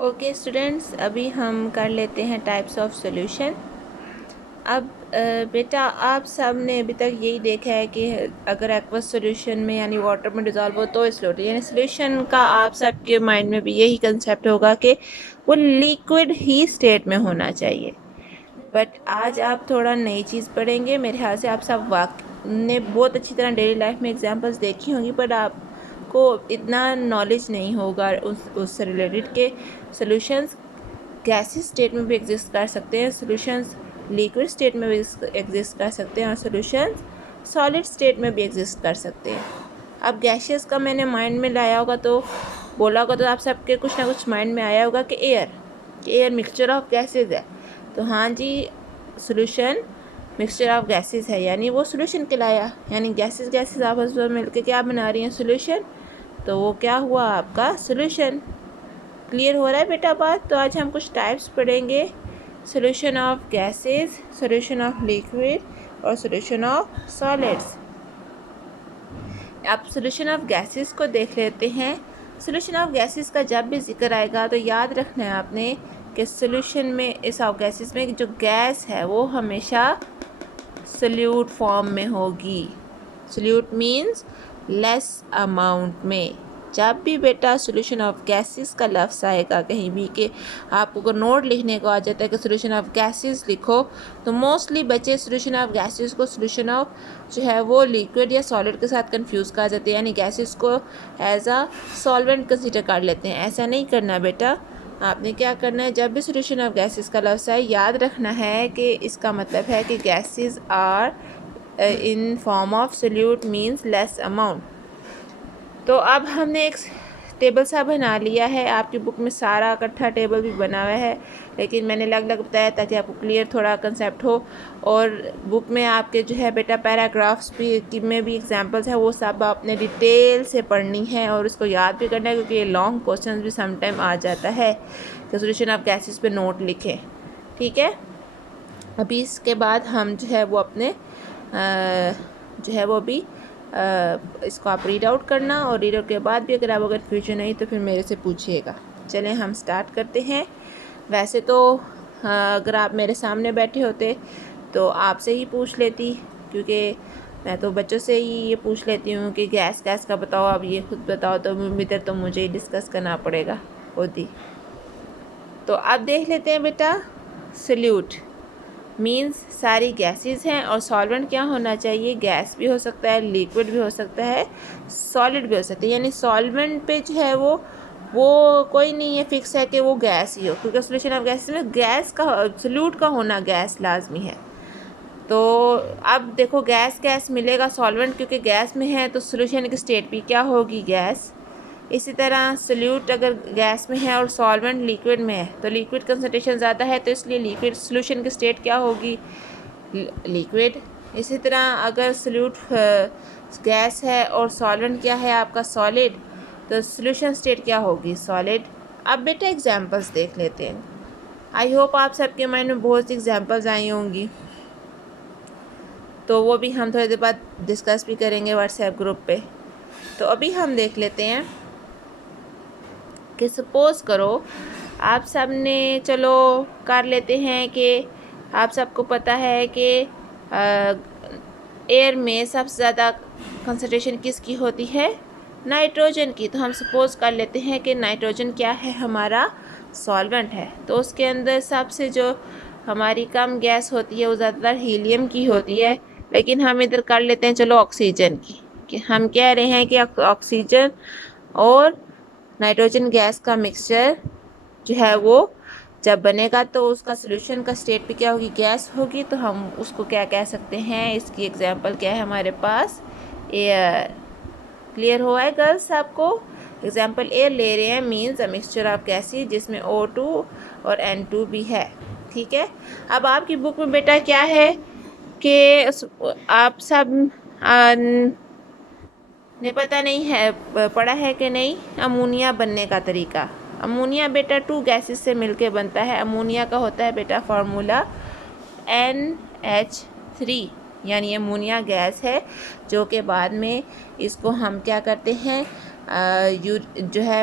Okay students, अभी हम कर लेते हैं टाइप्स ऑफ सॉल्यूशन। अब बेटा आप सब ने अभी तक यही देखा है कि अगर एक्वस सॉल्यूशन में यानी वाटर में डिज़ोल्व हो तो स्लोटी यानी सॉल्यूशन का आप सबके माइंड में भी यही कंसेप्ट होगा कि वो लिक्विड ही स्टेट में होना चाहिए। बट आज आप थोड़ा नई चीज़ पढ़ेंगे। मेरे ख्याल से आप सब ने बहुत अच्छी तरह डेली लाइफ में एग्जांपल्स देखी होंगी, पर आपको इतना नॉलेज नहीं होगा उससे रिलेटेड के सॉल्यूशंस गैसेस स्टेट में भी एग्जिस्ट कर सकते हैं, सॉल्यूशंस लिक्विड स्टेट में भी एग्जिस्ट कर सकते हैं और सॉल्यूशंस सॉलिड स्टेट में भी एग्जिस्ट कर सकते हैं। अब गैसेस का मैंने माइंड में लाया होगा तो बोला होगा तो आप सबके कुछ ना कुछ माइंड में आया होगा कि एयर मिक्सचर ऑफ गैसेस है। तो हाँ जी, सॉल्यूशन मिक्सचर ऑफ गैसेस है यानी वो सॉल्यूशन कहलाया, यानी गैसेस आपस में मिलकर क्या बना रही हैं, सॉल्यूशन। तो वो क्या हुआ आपका सॉल्यूशन। क्लियर हो रहा है बेटा बात। तो आज हम कुछ टाइप्स पढ़ेंगे, solution of gases, solution of liquid और सॉल्यूशन ऑफ सॉलिड्स। अब सॉल्यूशन ऑफ गैसेस को देख लेते हैं। सॉल्यूशन ऑफ गैसेस का जब भी जिक्र आएगा तो याद रखना है आपने कि सॉल्यूशन में इस ऑफ गैसेस में जो गैस है वो हमेशा सॉल्यूट फॉर्म में होगी। सॉल्यूट मीन्स लेस अमाउंट में। जब भी बेटा सॉल्यूशन ऑफ गैसेस का लफ्ज़ आएगा कहीं भी कि आपको अगर नोट लिखने को आ जाता है कि सॉल्यूशन ऑफ गैसेस लिखो, तो मोस्टली बच्चे सॉल्यूशन ऑफ गैसेस को सॉल्यूशन ऑफ जो है वो लिक्विड या सॉलिड के साथ कंफ्यूज कर जाते हैं, यानी गैसेस को एज अ सॉल्वेंट कंसिडर कर लेते हैं। ऐसा नहीं करना बेटा। आपने क्या करना है, जब भी सॉल्यूशन ऑफ गैसेस का लफ्ज़ आए याद रखना है कि इसका मतलब है कि gases are in form of solute means less amount. तो अब हमने एक टेबल सा बना लिया है, आपकी बुक में सारा इकट्ठा टेबल भी बना हुआ है, लेकिन मैंने अलग अलग बताया ताकि आपको क्लियर थोड़ा कंसेप्ट हो। और बुक में आपके जो है बेटा पैराग्राफ्स भी में भी एग्जांपल्स है, वो सब आपने डिटेल से पढ़नी है और उसको याद भी करना है, क्योंकि ये लॉन्ग क्वेश्चन भी समटाइम आ जाता है कि सॉल्यूशन ऑफ गैसेस पे नोट लिखें। ठीक है, अभी इसके बाद हम जो है वो अपने जो है वो भी इसको आप रीड आउट करना, और रीड आउट के बाद भी अगर कन्फ्यूजन नहीं तो फिर मेरे से पूछिएगा। चलें हम स्टार्ट करते हैं। वैसे तो अगर आप मेरे सामने बैठे होते तो आपसे ही पूछ लेती, क्योंकि मैं तो बच्चों से ही ये पूछ लेती हूँ कि गैस का बताओ, अब ये खुद बताओ, तो इधर तो मुझे ही डिस्कस करना पड़ेगा होती। तो अब देख लेते हैं बेटा, सॉल्यूट मीन्स सारी गैसेस हैं, और सॉल्वेंट क्या होना चाहिए, गैस भी हो सकता है, लिक्विड भी हो सकता है, सॉलिड भी हो सकता है। यानी सॉल्वेंट पे जो है वो कोई नहीं है फिक्स है कि वो गैस ही हो, क्योंकि सॉल्यूशन ऑफ गैसेस में गैस का सॉल्यूट का होना गैस लाजमी है। तो अब देखो गैस मिलेगा सॉल्वेंट, क्योंकि गैस में है तो सॉल्यूशन की स्टेट भी क्या होगी, गैस। इसी तरह सॉल्यूट अगर गैस में है और सॉल्वेंट लिक्विड में है तो लिक्विड कंसंट्रेशन ज़्यादा है, तो इसलिए लिक्विड सॉल्यूशन की स्टेट क्या होगी, लिक्विड। इसी तरह अगर सॉल्यूट गैस है और सॉल्वेंट क्या है आपका, सॉलिड, तो सॉल्यूशन स्टेट क्या होगी, सॉलिड। अब बेटा एग्जांपल्स देख लेते हैं। आई होप आप सबके माइंड में बहुत सी एग्जांपल्स आई होंगी, तो वो भी हम थोड़ी देर बाद डिस्कस भी करेंगे व्हाट्सएप ग्रुप पे। तो अभी हम देख लेते हैं कि सपोज़ करो आप सब ने, चलो कर लेते हैं कि आप सबको पता है कि एयर में सबसे ज़्यादा कंसंट्रेशन किसकी होती है, नाइट्रोजन की। तो हम सपोज़ कर लेते हैं कि नाइट्रोजन क्या है, हमारा सॉल्वेंट है। तो उसके अंदर सबसे जो हमारी कम गैस होती है वो ज़्यादातर हीलियम की होती है, लेकिन हम इधर कर लेते हैं चलो ऑक्सीजन की, कि हम कह रहे हैं कि ऑक्सीजन और नाइट्रोजन गैस का मिक्सचर जो है वो जब बनेगा तो उसका सॉल्यूशन का स्टेट भी क्या होगी, गैस होगी। तो हम उसको क्या कह सकते हैं, इसकी एग्जांपल क्या है हमारे पास, एयर। क्लियर हुआ है गर्ल्स आपको। एग्जांपल एयर ले रहे हैं means a mixture of gases जिसमें O2 और N2 भी है। ठीक है, अब आपकी बुक में बेटा क्या है कि आप सब ने पता नहीं है, पढ़ा है कि नहीं, अमोनिया बनने का तरीका। अमोनिया बेटा 2 गैसेस से मिलके बनता है। अमोनिया का होता है बेटा फार्मूला NH3, यानी अमोनिया गैस है जो कि बाद में इसको हम क्या करते हैं, जो है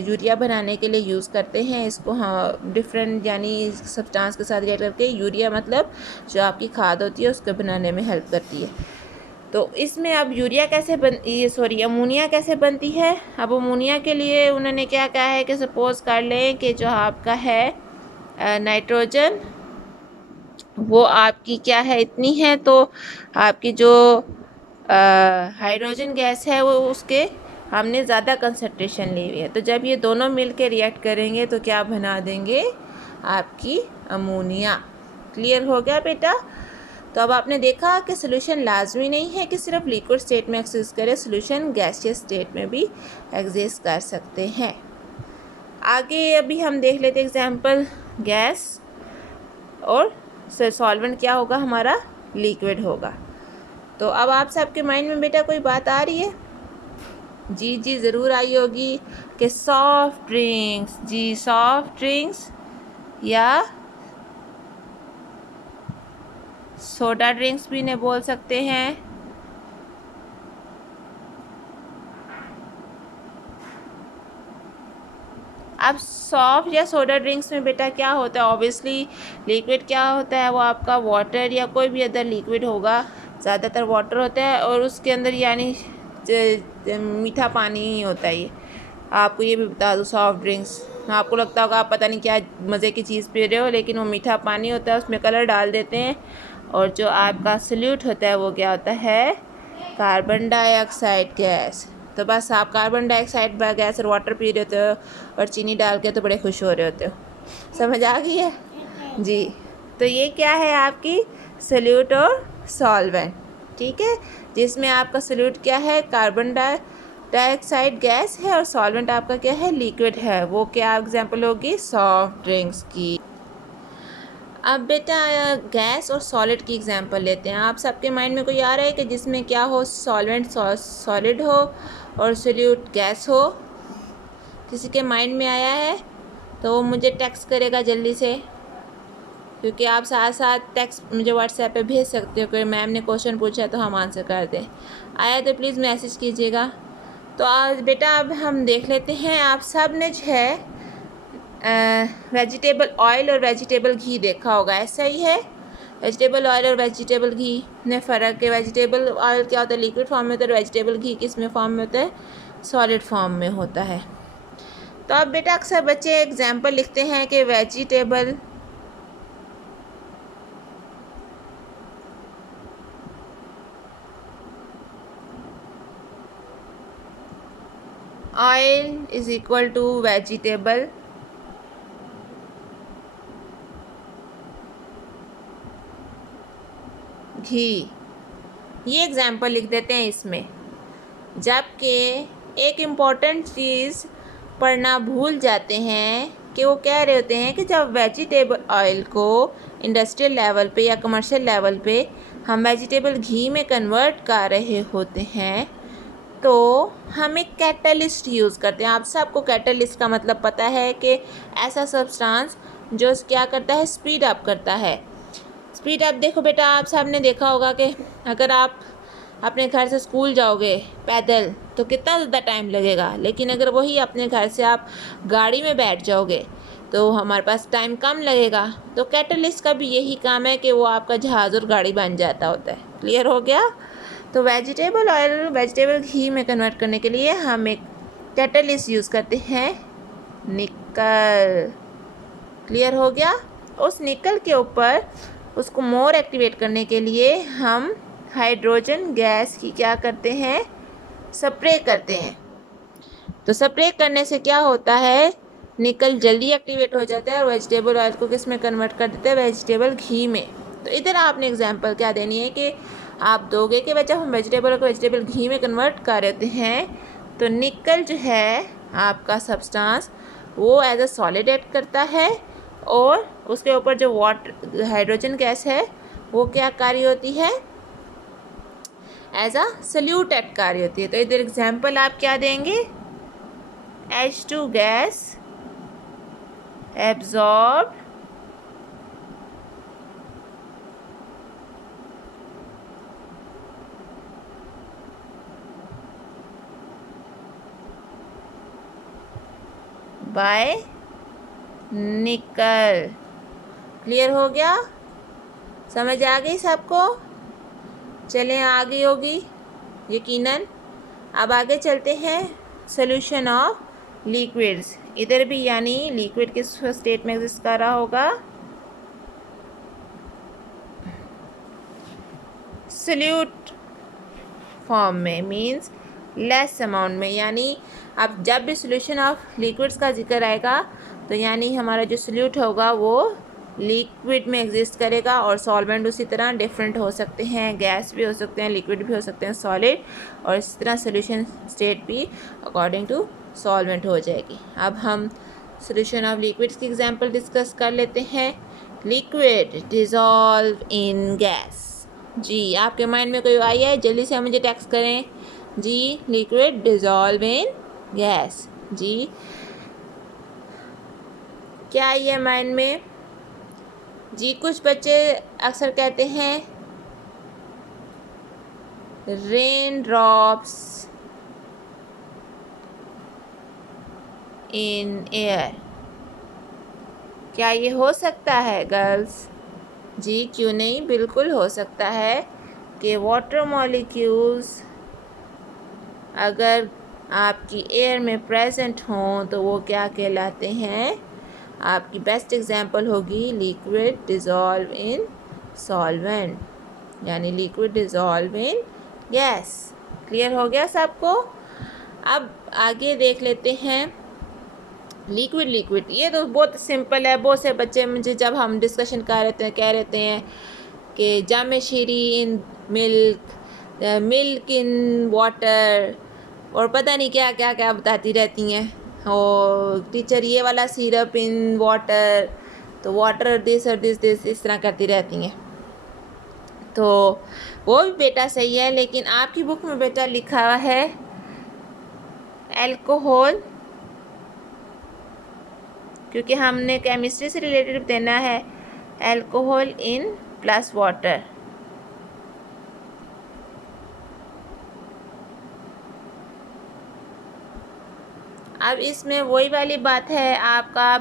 यूरिया बनाने के लिए यूज़ करते हैं इसको। हाँ, डिफरेंट यानी सब्सटेंस के साथ रिएक्ट करके यूरिया मतलब जो आपकी खाद होती है उसको बनाने में हेल्प करती है। तो इसमें अब यूरिया कैसे अमोनिया कैसे बनती है। अब अमोनिया के लिए उन्होंने क्या कहा है कि सपोज कर लें कि जो आपका है नाइट्रोजन वो आपकी क्या है इतनी है, तो आपकी जो हाइड्रोजन गैस है वो उसके हमने ज़्यादा कंसंट्रेशन ली हुई है। तो जब ये दोनों मिल के रिएक्ट करेंगे तो क्या बना देंगे, आपकी अमोनिया। क्लियर हो गया बेटा। तो अब आपने देखा कि सोल्यूशन लाजमी नहीं है कि सिर्फ लिक्विड स्टेट में एग्जिस्ट करे, सोल्यूशन गैसियस स्टेट में भी एग्जिस्ट कर सकते हैं। आगे अभी हम देख लेते हैं एग्जाम्पल, गैस और सॉल्वेंट क्या होगा हमारा, लिक्विड होगा। तो अब आप सबके माइंड में बेटा कोई बात आ रही है? जी जी ज़रूर आई होगी कि सॉफ्ट ड्रिंक्स, जी सॉफ्ट ड्रिंक्स या सोडा ड्रिंक्स भी इन्हें बोल सकते हैं। अब सॉफ्ट या सोडा ड्रिंक्स में बेटा क्या होता है, ऑब्वियसली लिक्विड क्या होता है, वो आपका वाटर या कोई भी अदर लिक्विड होगा, ज़्यादातर वाटर होता है और उसके अंदर यानी मीठा पानी ही होता है। ये आपको ये भी बता दूँ, सॉफ्ट ड्रिंक्स आपको लगता होगा आप पता नहीं क्या मज़े की चीज़ पी रहे हो, लेकिन वो मीठा पानी होता है, उसमें कलर डाल देते हैं और जो आपका सॉल्यूट होता है वो क्या होता है, कार्बन डाइऑक्साइड गैस। तो बस आप कार्बन डाइऑक्साइड गैस और वाटर पी रहे होते हो और चीनी डाल के तो बड़े खुश हो रहे होते हो। समझ आ गई है जी। तो ये क्या है आपकी सॉल्यूट और सॉल्वेंट, ठीक है, जिसमें आपका सॉल्यूट क्या है, कार्बन डाइऑक्साइड गैस है और सॉल्वेंट आपका क्या है, लिक्विड है। वो क्या एग्जांपल होगी, सॉफ्ट ड्रिंक्स की। अब बेटा गैस और सॉलिड की एग्जांपल लेते हैं। आप सबके माइंड में कोई आ रहा है कि जिसमें क्या हो, सॉल्वेंट सॉलिड हो और सॉल्यूट गैस हो? किसी के माइंड में आया है तो वो मुझे टेक्स्ट करेगा जल्दी से, क्योंकि आप साथ साथ टेक्स्ट मुझे व्हाट्सएप पे भेज सकते हो कि मैम ने क्वेश्चन पूछा तो हम आंसर कर दें। आया तो प्लीज़ मैसेज कीजिएगा। तो आज बेटा अब हम देख लेते हैं, आप सब ने जो है वेजिटेबल ऑयल और वेजिटेबल घी देखा होगा, ऐसा ही है। वेजिटेबल ऑयल और वेजिटेबल घी में फ़र्क है। वेजिटेबल ऑयल क्या होता है, लिक्विड फॉर्म में होता है, वेजिटेबल घी किस में फॉर्म में होता है, सॉलिड फॉर्म में होता है। तो अब बेटा अक्सर बच्चे एग्जाम्पल लिखते हैं कि vegetable oil is equal to vegetable ghee, ये एग्जाम्पल लिख देते हैं इसमें। जबकि एक इम्पॉर्टेंट चीज़ पढ़ना भूल जाते हैं कि वो कह रहे होते हैं कि जब वेजिटेबल ऑयल को इंडस्ट्रियल लेवल पे या कमर्शियल लेवल पे हम वेजिटेबल घी में कन्वर्ट कर रहे होते हैं तो हम एक कैटलिस्ट यूज़ करते हैं। आप सबको कैटलिस्ट का मतलब पता है कि ऐसा सब्सटेंस जो क्या करता है, स्पीड अप करता है। स्पीड अप देखो बेटा, आप सबने देखा होगा कि अगर आप अपने घर से स्कूल जाओगे पैदल तो कितना ज़्यादा टाइम लगेगा, लेकिन अगर वही अपने घर से आप गाड़ी में बैठ जाओगे तो हमारे पास टाइम कम लगेगा। तो कैटलिस्ट का भी यही काम है कि वो आपका जहाज़ और गाड़ी बन जाता होता है। क्लियर हो गया। तो वेजिटेबल ऑयल वेजिटेबल घी में कन्वर्ट करने के लिए हम एक कैटलिस्ट यूज़ करते हैं, निकल। क्लियर हो गया। उस निकल के ऊपर उसको मोर एक्टिवेट करने के लिए हम हाइड्रोजन गैस की क्या करते हैं, स्प्रे करते हैं। तो स्प्रे करने से क्या होता है, निकल जल्दी एक्टिवेट हो जाता है और वेजिटेबल ऑयल को किस में कन्वर्ट कर देते हैं, वेजिटेबल घी में। तो इधर आपने एग्जांपल क्या देनी है कि आप दोगे कि बच्चा हम वेजिटेबल को वेजिटेबल घी में कन्वर्ट कर देते हैं तो निकल जो है आपका सब्सटेंस वो एज अ सॉलिड एक्ट करता है और उसके ऊपर जो वाटर हाइड्रोजन गैस है वो क्या कार्य होती है, एज अ सल्यूट एक्ट कार्य होती है। तो इधर एग्जांपल आप क्या देंगे, H2 गैस एब्जॉर्ब बाय निकल। क्लियर हो गया? समझ आ गई सबको? चलें आ गई होगी यकीनन। अब आगे चलते हैं सोल्यूशन ऑफ लिक्विड्स। इधर भी यानी लिक्विड किस स्टेट में एग्जिस्ट कर रहा होगा? सोल्यूट फॉर्म में, मींस लेस अमाउंट में। यानी अब जब भी सोल्यूशन ऑफ लिक्विड्स का जिक्र आएगा तो यानी हमारा जो सोल्यूट होगा वो लिक्विड में एग्जिस्ट करेगा, और सॉल्वेंट उसी तरह डिफरेंट हो सकते हैं, गैस भी हो सकते हैं, लिक्विड भी हो सकते हैं, सॉलिड, और इसी तरह सोल्यूशन स्टेट भी अकॉर्डिंग टू सॉल्वेंट हो जाएगी। अब हम सोल्यूशन ऑफ लिक्विड्स की एग्जांपल डिस्कस कर लेते हैं। Liquid dissolve in gas. जी, आपके माइंड में कोई आई है? जल्दी से मुझे टेक्स्ट करें जी। Liquid dissolve in gas. जी, क्या आई है माइंड में? जी, कुछ बच्चे अक्सर कहते हैं रेन ड्रॉप्स इन एयर। क्या ये हो सकता है गर्ल्स? जी, क्यों नहीं, बिल्कुल हो सकता है कि वाटर मॉलिक्यूल्स अगर आपकी एयर में प्रेजेंट हों तो वो क्या कहलाते हैं? आपकी बेस्ट एग्जांपल होगी लिक्विड डिज़ोल्व इन सॉल्वेंट, यानी liquid dissolve in gas. Clear हो गया सबको? अब आगे देख लेते हैं लिक्विड। ये तो बहुत सिंपल है। बहुत से बच्चे मुझे जब हम डिस्कशन कर रहे थे कह रहते हैं कि Jaam-e Shirin in milk, milk in water, और पता नहीं क्या क्या क्या बताती रहती हैं। और टीचर ये वाला सिरप इन वाटर, तो वाटर दिस और दिस इस तरह करती रहती हैं। तो वो भी बेटा सही है, लेकिन आपकी बुक में बेटा लिखा हुआ है एल्कोहल, क्योंकि हमने केमिस्ट्री से रिलेटेड देना है। Alcohol in plus water. अब इसमें वही वाली बात है, आपका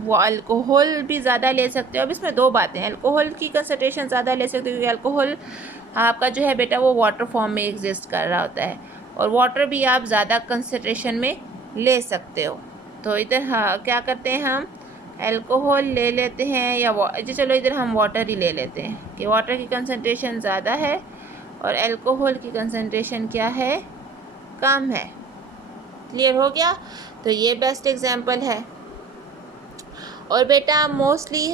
वो अल्कोहल भी ज़्यादा ले सकते हो। अब इसमें दो बातें हैं, अल्कोहल की कंसनट्रेशन ज़्यादा ले सकते हो क्योंकि अल्कोहल आपका जो है बेटा वो वाटर फॉर्म में एग्जिस्ट कर रहा होता है, और वाटर भी आप ज़्यादा कंसनट्रेशन में ले सकते हो। तो इधर हाँ क्या करते हैं, हम अल्कोहल ले लेते हैं, या जी चलो इधर हम वाटर ही ले लेते हैं कि वाटर की कंसनट्रेशन ज़्यादा है और अल्कोहल की कंसनट्रेशन क्या है, कम है। क्लियर हो गया? तो ये बेस्ट एग्जांपल है। और बेटा मोस्टली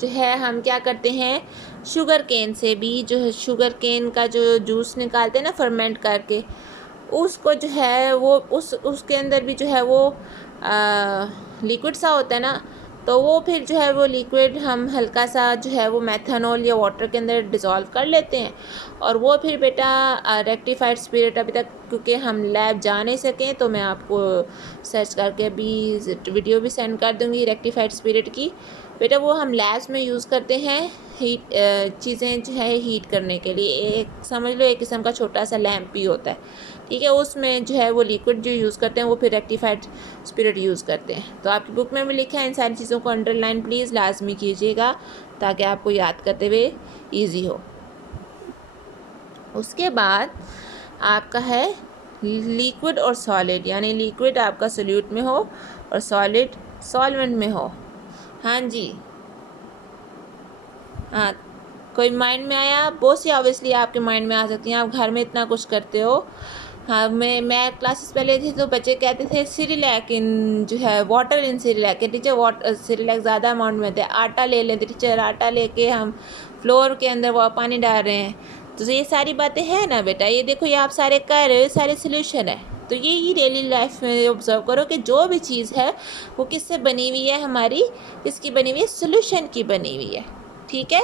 जो है हम क्या करते हैं, शुगर केन से भी, जो है शुगर केन का जो जूस निकालते हैं ना फर्मेंट करके, उसको जो है वो उसके अंदर भी जो है वो लिक्विड सा होता है ना, तो वो फिर जो है वो लिक्विड हम हल्का सा जो है वो मेथनॉल या वाटर के अंदर डिज़ोल्व कर लेते हैं, और वो फिर बेटा रेक्टिफाइड स्पिरिट, अभी तक क्योंकि हम लैब जा नहीं सकें तो मैं आपको सर्च करके अभी वीडियो भी सेंड कर दूंगी रेक्टिफाइड स्पिरिट की। बेटा वो हम लैब्स में यूज़ करते हैं हीट चीज़ें जो है हीट करने के लिए। एक समझ लो एक किस्म का छोटा सा लैम्प ही होता है, ठीक है, उसमें जो है वो लिक्विड जो यूज़ करते हैं वो फिर रेक्टिफाइड स्पिरिट यूज़ करते हैं। तो आपकी बुक में भी लिखा है, इन सारी चीज़ों को अंडरलाइन प्लीज़ लाजमी कीजिएगा ताकि आपको याद करते हुए ईजी हो। उसके बाद आपका है लिक्विड और सॉलिड, यानी लिक्विड आपका सोल्यूट में हो और सॉलिड सॉल्वेंट में हो। हाँ जी, हाँ, कोई माइंड में आया? बहुत सी ऑब्वियसली आपके माइंड में आ सकती हैं, आप घर में इतना कुछ करते हो। हाँ, मैं क्लासेस पहले थी तो बच्चे कहते थे सिरिलैक इन जो है water in Cerelac, teacher water Cerelac ज़्यादा अमाउंट में थे, आटा ले लेते टीचर, आटा लेके हम फ्लोर के अंदर वो पानी डाल रहे हैं। तो ये सारी बातें हैं ना बेटा, ये देखो ये आप सारे कर रहे हो, सारे सोल्यूशन है। तो ये ही डेली लाइफ में ऑब्जर्व करो कि जो भी चीज़ है वो किससे बनी हुई है, हमारी किसकी बनी हुई है, सोल्यूशन की बनी हुई है। ठीक है,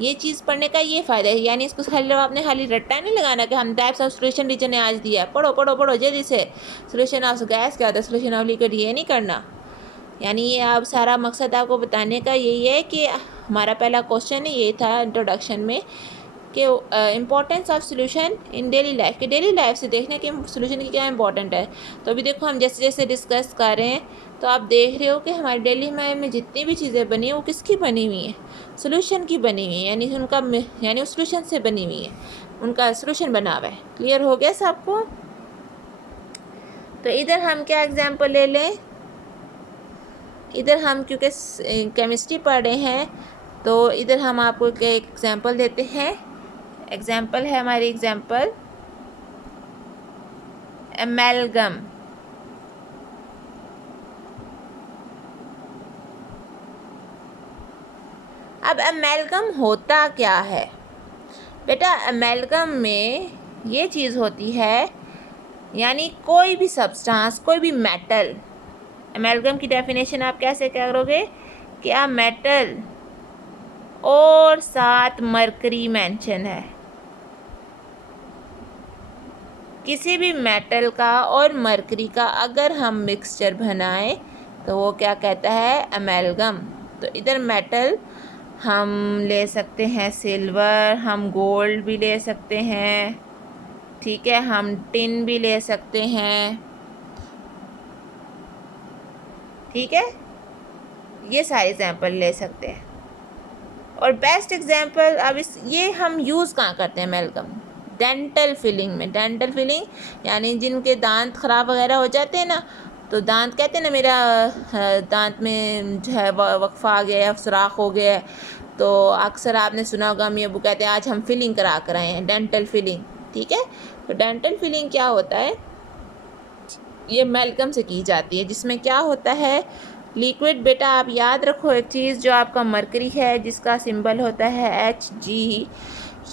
ये चीज़ पढ़ने का ये फ़ायदा है, यानी इसको आपने खाली रट्टा नहीं लगाना कि हम टाइप्स ऑफ सोल्यूशन टीचर ने आज दिया है, पढ़ो पढ़ो पढ़ो जल्दी से। सोल्यूशन ऑफ गैस क्या होता है, सोल्यूशन ऑफ लिक्विड, ये नहीं करना। यानी ये आप सारा मकसद आपको बताने का यही है कि हमारा पहला क्वेश्चन ये था इंट्रोडक्शन में कि importance of solution in daily life, कि डेली लाइफ से देखने के सोल्यूशन की क्या इंपॉर्टेंट है। तो अभी देखो हम जैसे जैसे डिस्कस कर रहे हैं तो आप देख रहे हो कि हमारी डेली लाइफ में जितनी भी चीज़ें बनी हैं वो किसकी बनी हुई हैं, सोल्यूशन की बनी हुई है, यानी उस सोल्यूशन से बनी हुई है, उनका सोल्यूशन बना हुआ है। क्लियर हो गया सबको। तो इधर हम क्या एग्जाम्पल ले लें, इधर हम क्योंकि केमिस्ट्री पढ़ रहे हैं तो इधर हम आपको एक एग्जाम्पल देते हैं। एग्जाम्पल है हमारी एग्जाम्पल एमेलगम। अब एमेलगम होता क्या है बेटा, एमेलगम में ये चीज़ होती है, यानी कोई भी सब्सटेंस, कोई भी मेटल, एमेलगम की डेफिनेशन आप कैसे करोगे कि आ मेटल और साथ मरकरी मेंशन है, किसी भी मेटल का और मरकरी का अगर हम मिक्सचर बनाएं तो वो क्या कहता है, एमेलगम। तो इधर मेटल हम ले सकते हैं सिल्वर, हम गोल्ड भी ले सकते हैं, ठीक है, हम टिन भी ले सकते हैं, ठीक है, ये सारे एग्जाम्पल ले सकते हैं। और बेस्ट एग्जाम्पल अब ये हम यूज़ कहाँ करते हैं एमेलगम, डेंटल फिलिंग में। डेंटल फिलिंग यानी जिनके दांत ख़राब वगैरह हो जाते हैं ना, तो दांत कहते हैं ना मेरा दांत में जो है वक्फा आ गया है, सुराख हो गया है, तो अक्सर आपने सुना होगा अम्मी अबू कहते हैं आज हम फिलिंग करा कर आए हैं, डेंटल फिलिंग, ठीक है। तो डेंटल फिलिंग क्या होता है, ये एमेलगम से की जाती है, जिसमें क्या होता है, लिक्विड बेटा आप याद रखो एक चीज़, जो आपका मरकरी है जिसका सिंबल होता है Hg,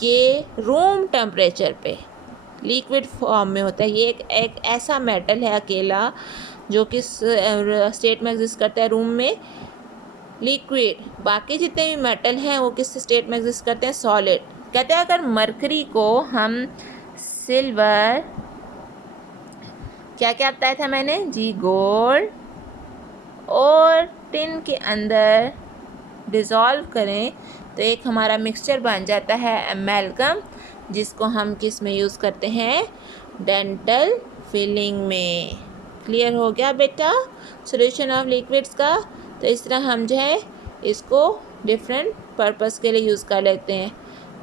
ये रूम टेम्परेचर पे लिक्विड फॉर्म में होता है। ये एक ऐसा मेटल है अकेला जो कि स्टेट में एग्जिस्ट करता है रूम में, लिक्विड। बाकी जितने भी मेटल हैं वो किस स्टेट में एग्जिस्ट करते हैं, सॉलिड। कहते हैं अगर मरकरी को हम सिल्वर, क्या क्या बताया था मैंने जी, गोल्ड और टिन के अंदर डिज़ोल्व करें तो एक हमारा मिक्सचर बन जाता है एमेलगम, जिसको हम किस में यूज़ करते हैं, डेंटल फिलिंग में। क्लियर हो गया बेटा सॉल्यूशन ऑफ लिक्विड्स का। तो इस तरह हम जो है इसको डिफरेंट पर्पस के लिए यूज़ कर लेते हैं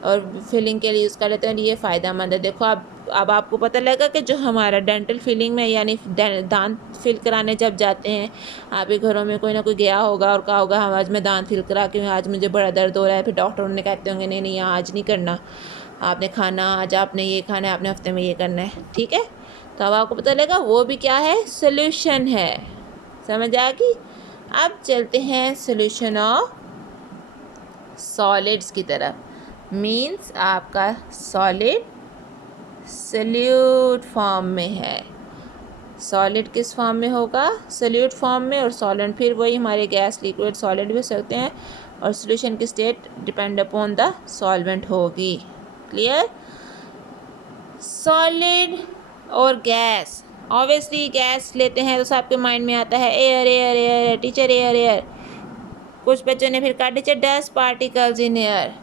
और फिलिंग के लिए यूज़ कर लेते हैं, ये फ़ायदा मंद है। देखो अब आपको पता लगेगा कि जो हमारा डेंटल फिलिंग में यानी दांत फिल कराने जब जाते हैं, आपके घरों में कोई ना कोई गया होगा और कहा होगा हम आज मैं दांत फिल करा के आज मुझे बड़ा दर्द हो रहा है, फिर डॉक्टर ने कहते होंगे नहीं नहीं आज नहीं करना, आपने खाना आज आपने ये खाना है, आपने हफ्ते में ये करना है, ठीक है। तो अब आपको पता लगेगा वो भी क्या है, सोल्यूशन है। समझ आएगी। अब चलते हैं सोल्यूशन ऑफ सॉलिड्स की तरफ। मीन्स आपका सॉलिड सॉल्यूट फॉर्म में है। सॉलिड किस फॉर्म में होगा, सॉल्यूट फॉर्म में, और सॉल्वेंट फिर वही हमारे गैस लिक्विड सॉलिड भी हो सकते हैं, और सॉल्यूशन की state depend upon the solvent होगी। क्लियर। सॉलिड और गैस, ऑब्वियसली गैस लेते हैं तो सबके माइंड में आता है air air air, teacher air air. कुछ बच्चों ने फिर कहा teacher dust particles in air.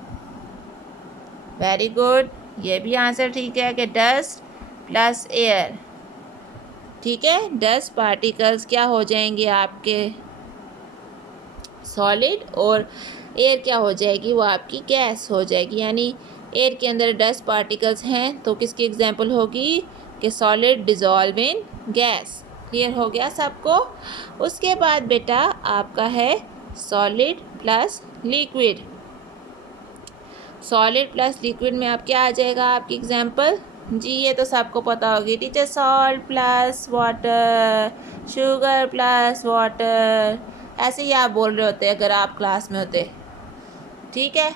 Very good, ये भी आंसर ठीक है कि डस्ट प्लस एयर, ठीक है। डस्ट पार्टिकल्स क्या हो जाएंगे आपके सॉलिड, और एयर क्या हो जाएगी, वो आपकी गैस हो जाएगी। यानी एयर के अंदर डस्ट पार्टिकल्स हैं तो किसकी एग्जांपल होगी कि solid dissolve in gas. Clear हो गया सबको। उसके बाद बेटा आपका है solid plus liquid. Solid plus liquid में आप क्या आ जाएगा आपकी एग्जांपल जी, ये तो सबको पता होगी teacher, salt plus water, sugar plus water, ऐसे ही आप बोल रहे होते अगर आप क्लास में होते, ठीक है।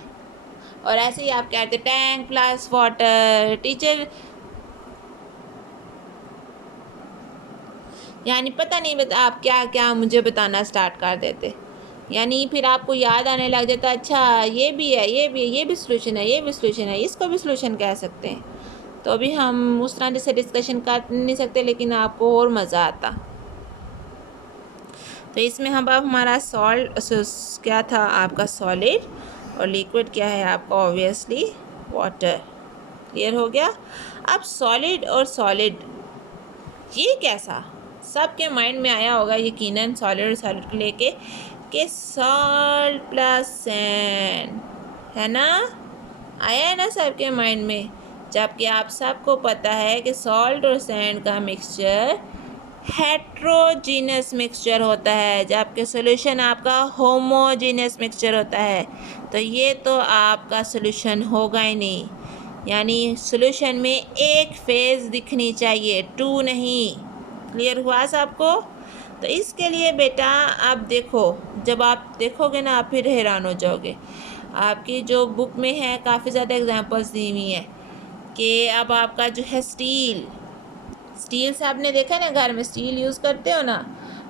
और ऐसे ही आप कहते टैंक प्लस वाटर टीचर, यानी पता नहीं आप क्या क्या मुझे बताना स्टार्ट कर देते, यानी फिर आपको याद आने लग जाता अच्छा ये भी है, ये भी है, ये भी सॉल्यूशन है, ये भी सॉल्यूशन है, इसको भी सॉल्यूशन कह सकते हैं। तो अभी हम उस तरह से डिस्कशन कर नहीं सकते, लेकिन आपको और मज़ा आता। तो इसमें हम अब हमारा सॉल्ट क्या था आपका सॉलिड, और लिक्विड क्या है आपका ऑब्वियसली वाटर। क्लियर हो गया। अब सॉलिड और सॉलिड, ये कैसा, सबके माइंड में आया होगा यकीनन सॉलिड और सॉलिड को लेके कि सॉल्ट प्लस सैंड, है ना, आया है ना सबके माइंड में। जबकि आप सबको पता है कि सॉल्ट और सैंड का मिक्सचर हेट्रोजीनस मिक्सचर होता है, जबकि सॉल्यूशन आपका होमोजीनस मिक्सचर होता है। तो ये तो आपका सॉल्यूशन होगा ही नहीं, यानी सॉल्यूशन में एक फेज़ दिखनी चाहिए, टू नहीं। क्लियर हुआ सबको। तो इसके लिए बेटा आप देखो, जब आप देखोगे ना आप फिर हैरान हो जाओगे। आपकी जो बुक में है काफ़ी ज़्यादा एग्जांपल्स दी हुई हैं कि अब आपका जो है स्टील से आपने देखा ना, घर में स्टील यूज़ करते हो ना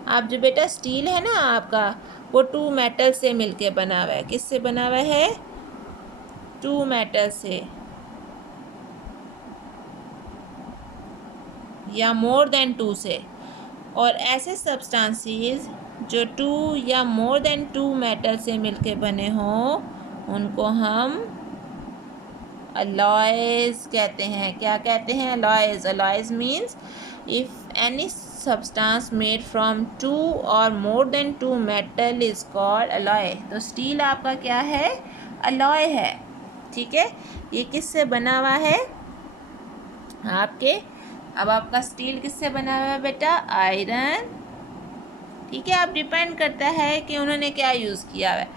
आप, जो बेटा स्टील है ना आपका, वो टू मेटल से मिलके बना हुआ है। किससे बना हुआ है? टू मेटल से, या मोर देन टू से। और ऐसे सब्सटेंसेस जो टू या मोर देन टू मेटल से मिलके बने हों उनको हम अलॉयज़ कहते हैं। क्या कहते हैं? Alloys. Alloys means if any substance made from two or more than two metal is called alloy। तो स्टील आपका क्या है? अलॉय है। ठीक है, ये किससे बना हुआ है आपके? अब आपका स्टील किससे बना हुआ है बेटा? आयरन। ठीक है, अब डिपेंड करता है कि उन्होंने क्या यूज़ किया है।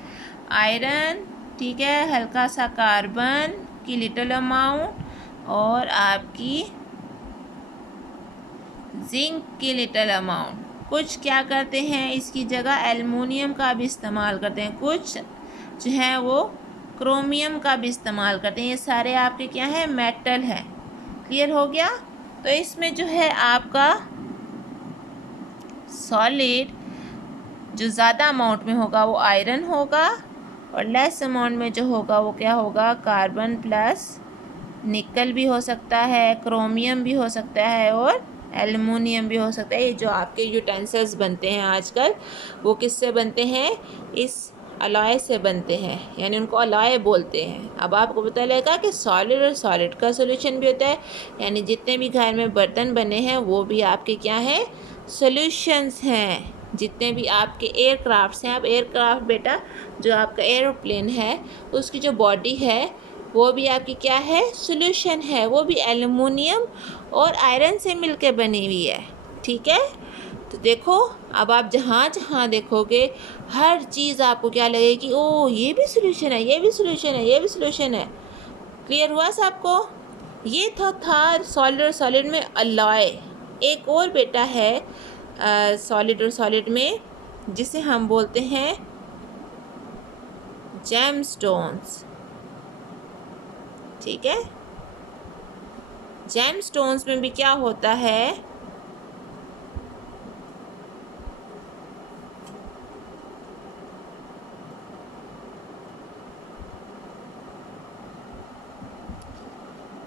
आयरन, ठीक है, हल्का सा कार्बन की लिटिल अमाउंट, और आपकी जिंक की लिटिल अमाउंट। कुछ क्या करते हैं इसकी जगह एल्युमिनियम का भी इस्तेमाल करते हैं, कुछ जो है वो क्रोमियम का भी इस्तेमाल करते हैं। ये सारे आपके क्या हैं? मेटल है। क्लियर हो गया। तो इसमें जो है आपका सॉलिड जो ज़्यादा अमाउंट में होगा वो आयरन होगा, और लेस अमाउंट में जो होगा वो क्या होगा? कार्बन प्लस निकल भी हो सकता है, क्रोमियम भी हो सकता है, और एल्युमिनियम भी हो सकता है। ये जो आपके यूटेंसिल्स बनते हैं आजकल वो किससे बनते हैं? इस अलॉय से बनते हैं, यानी उनको अलॉय बोलते हैं। अब आपको पता लगा कि सॉलिड और सॉलिड का सॉल्यूशन भी होता है, यानी जितने भी घर में बर्तन बने हैं वो भी आपके क्या हैं? सॉल्यूशंस हैं। जितने भी आपके एयरक्राफ्ट्स हैं, अब एयरक्राफ्ट बेटा जो आपका एरोप्लेन है उसकी जो बॉडी है वो भी आपकी क्या है? सॉल्यूशन है। वो भी एल्युमिनियम और आयरन से मिलकर बनी हुई है। ठीक है, तो देखो अब आप जहाँ जहाँ देखोगे हर चीज़ आपको क्या लगेगी? ओ ये भी सॉल्यूशन है, ये भी सॉल्यूशन है, ये भी सॉल्यूशन है। क्लियर हुआ सबको? ये था सॉलिड और सॉलिड में अलॉय। एक और बेटा है सॉलिड और सॉलिड में जिसे हम बोलते हैं जेमस्टोन्स। ठीक है, जेमस्टोन्स में भी क्या होता है?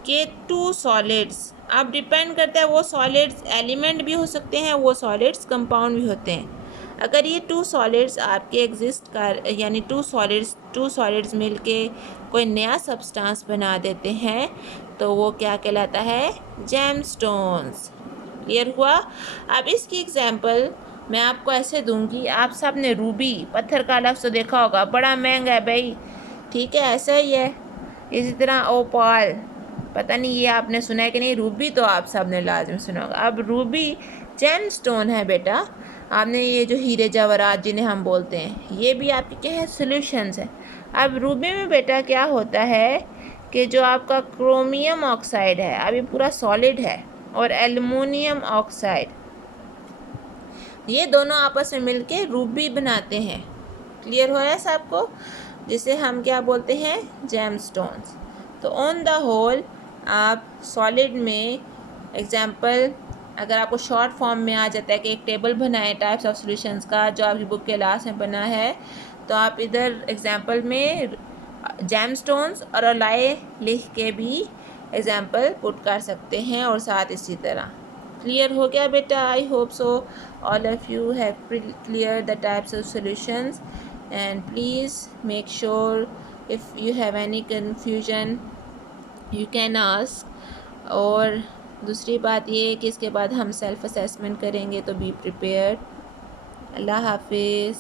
के टू सॉलिड्स, अब डिपेंड करता है वो सॉलिड्स एलिमेंट भी हो सकते हैं, वो सॉलिड्स कंपाउंड भी होते हैं। अगर ये टू सॉलिड्स आपके एग्जिस्ट कर, यानी टू सॉलिड्स मिलके कोई नया सब्सटेंस बना देते हैं तो वो क्या कहलाता है? जेमस्टोन्स। क्लियर हुआ। अब इसकी एग्जांपल मैं आपको ऐसे दूंगी, आप सब ने रूबी पत्थर का लफ्ज़ तो देखा होगा, बड़ा महंगा है भाई। ठीक है, ऐसा ही है। इसी तरह ओपाल, पता नहीं ये आपने सुना है कि नहीं, रूबी तो आप सब ने लाजम सुना होगा। अब रूबी जेम स्टोन है बेटा। आपने ये जो हीरे जवाहरात जिन्हें हम बोलते हैं ये भी आपके क्या है? सॉल्यूशंस है। अब रूबी में बेटा क्या होता है कि जो आपका क्रोमियम ऑक्साइड है, अब ये पूरा सॉलिड है, और एल्युमिनियम ऑक्साइड, ये दोनों आपस में मिलके रूबी बनाते हैं। क्लियर हो रहा है सबको? जिसे हम क्या बोलते हैं? जेमस्टोन्स। तो ऑन द होल आप सॉलिड में एग्जांपल, अगर आपको शॉर्ट फॉर्म में आ जाता है कि एक टेबल बनाए टाइप्स ऑफ सॉल्यूशंस का जो आपकी बुक के लास्ट में बना है, तो आप इधर एग्जांपल में जेमस्टोन्स और अलॉय लिख के भी एग्जांपल पुट कर सकते हैं, और साथ इसी तरह। क्लियर हो गया बेटा? I hope so all of you have clear the types of solutions, and please make sure if you have any confusion you can ask. और दूसरी बात ये है कि इसके बाद हम सेल्फ़ असेसमेंट करेंगे, तो बी प्रिपेयर्ड। अल्लाह हाफिज़।